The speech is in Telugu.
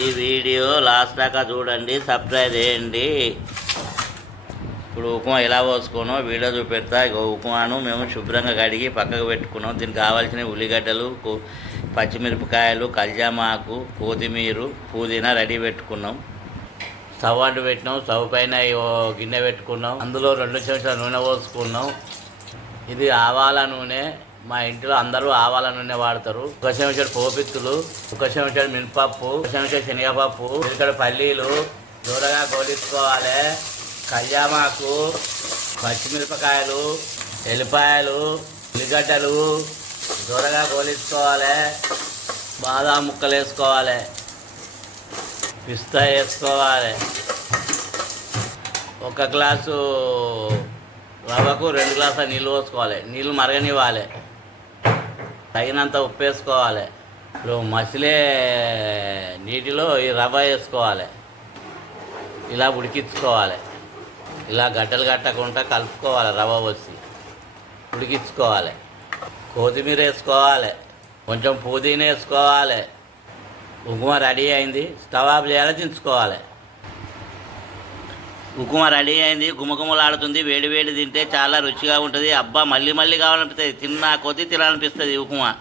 ఈ వీడియో లాస్ట్ దాకా చూడండి సబ్స్క్రైబ్ చేయండి. ఇప్పుడు ఉప్మా ఎలా పోసుకోనో వీడియో చూపెడతా. ఇక ఉప్మాను మేము శుభ్రంగా కడిగి పక్కకు పెట్టుకున్నాం. దీనికి కావాల్సిన ఉల్లిగడ్డలు పచ్చిమిరపకాయలు కల్జామాకు కొత్తిమీర పుదీనా రెడీ పెట్టుకున్నాం. స్టవ్ అంటు పెట్టినాం. స్టవ్ పైన ఓ గిన్నె పెట్టుకున్నాం. అందులో రెండు చెంచాల నూనె పోసుకున్నాం. ఇది ఆవాల నూనె. మా ఇంట్లో అందరూ ఆవాల నూనె వాడతారు. ఒక చెంచాడు పోపిత్తులు ఒక చెంచాడు మినపప్పు ఒక చెంచాడు శనగపప్పు ఇక్కడ పల్లీలు. దూరంగా గోలించుకోవాలి. కయ్యామాకు పచ్చిమిరపకాయలు ఎల్లిపాయలు ఉల్లిగడ్డలు దూరంగా గోలించుకోవాలి. బాదాం ముక్కలు వేసుకోవాలి. పిస్తా వేసుకోవాలి. ఒక గ్లాసు రవ్వకు రెండు గ్లాసుల నీళ్ళు పోసుకోవాలి. నీళ్ళు మరగనివ్వాలి. తగినంత ఉప్పు వేసుకోవాలి. ఇప్పుడు మసిలే నీటిలో ఈ రవ్వ వేసుకోవాలి. ఇలా ఉడికించుకోవాలి. ఇలా గడ్డలు కట్టకుండా కలుపుకోవాలి రవ్వ వచ్చి ఉడికించుకోవాలి. కొత్తిమీర వేసుకోవాలి. కొంచెం పుదీనా వేసుకోవాలి. ఉప్మా రెడీ అయింది. స్టవ్ ఆఫ్ చేయాలి దించుకోవాలి. ఉప్మా రెడీ అయింది గుమగుమలాడుతుంది వేడి వేడి తింటే చాలా రుచిగా ఉంటుంది. అబ్బా మళ్ళీ మళ్ళీ కావాలనిపిస్తుంది. తిన్నా కొద్దీ తినాలనిపిస్తుంది ఉప్మా.